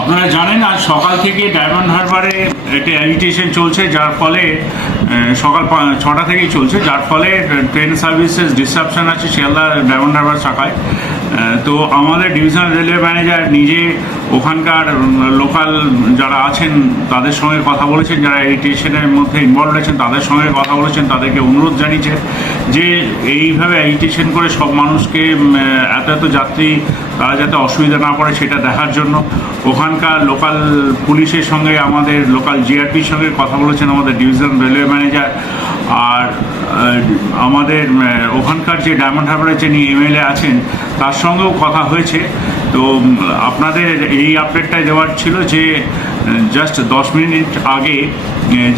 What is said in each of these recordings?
আপনারা জানেন আজ সকাল থেকে ডায়মন্ড হারবারে একটা অ্যাজিটেশন চলছে, যার ফলে সকাল ছটা থেকেই চলছে, যার ফলে ট্রেন সার্ভিসেস ডিসরাপশন আছে শিয়ালদা ডায়মন্ড হারবার শাখায়। তো আমাদের ডিভিশনাল রেলওয়ে ম্যানেজার নিজে ওখানকার লোকাল যারা আছেন, তাদের সঙ্গে কথা বলেছেন, যারা এডিটেশনের মধ্যে ইনভলভ রয়েছেন তাদের সঙ্গে কথা বলেছেন, তাদেরকে অনুরোধ জানিয়েছেন যে এইভাবে এডিটেশন করে সব মানুষকে এত এত যাত্রী, তারা যাতে অসুবিধা না পড়ে, সেটা দেখার জন্য। ওখানকার লোকাল পুলিশের সঙ্গে, আমাদের লোকাল জিআরপির সঙ্গে কথা বলেছেন আমাদের ডিভিশন রেলওয়ে ম্যানেজার আর আমাদের ওখানকার যে ডায়মন্ড হারবারের যিনি এমএলএ আছেন, তার সঙ্গেও কথা হয়েছে। তো আপনাদের এই আপডেটটা দেওয়ার ছিল যে জাস্ট দশ মিনিট আগে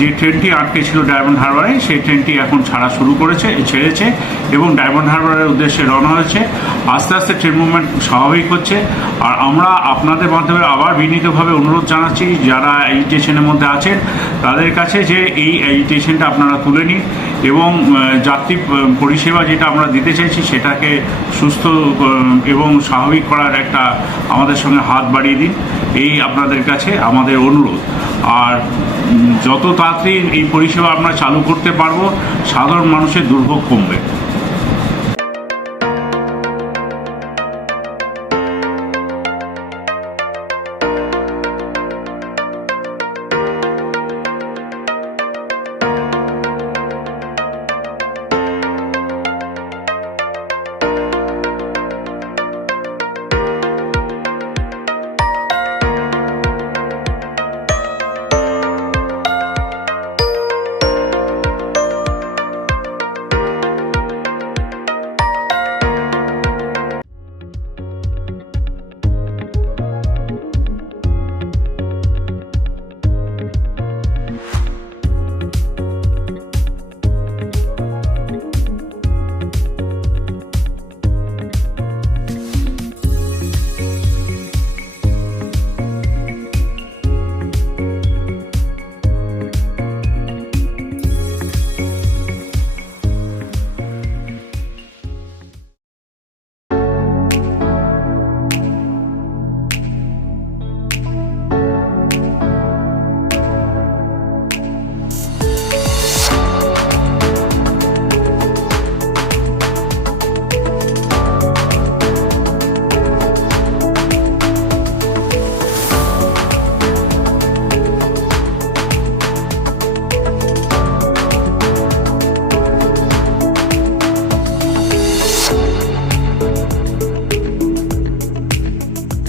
যে ট্রেনটি আটকে ছিল ডায়মন্ড হারবারে, সেই ট্রেনটি এখন ছাড়া শুরু করেছে, ছেড়েছে এবং ডায়মন্ড হারবারের উদ্দেশ্যে রওনা হয়েছে। আস্তে আস্তে ট্রেন মুভমেন্ট স্বাভাবিক হচ্ছে। আর আমরা আপনাদের মাধ্যমে আবার বিনীতভাবে অনুরোধ জানাচ্ছি, যারা এই স্টেশনের মধ্যে আছেন, তাদের কাছে যে এই এজিটেশনটা আপনারা তুলে নিন এবং যাত্রী পরিষেবা যেটা আমরা দিতে চাইছি, সেটাকে সুস্থ এবং স্বাভাবিক করার একটা আমাদের সঙ্গে হাত বাড়িয়ে দিন। এই আপনাদের কাছে, আমাদের অনুরোধ। আর যত তাড়াতাড়ি এই পরিষেবা আমরা চালু করতে পারব সাধারণ মানুষের দুর্ভোগ কমবে।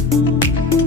Música